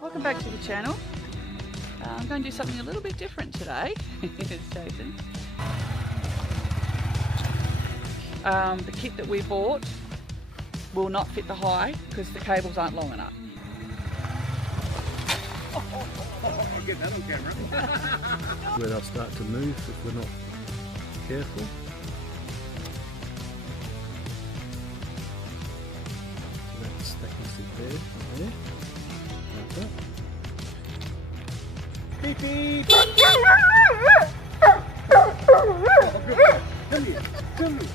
Welcome back to the channel. I'm going to do something a little bit different today. It's Jason. The kit that we bought will not fit the high because the cables aren't long enough. I'll get that on camera. Where they'll start to move if we're not careful. So that's that can sit there, like that. Beep beep! Oh, good boy. Come here, come here.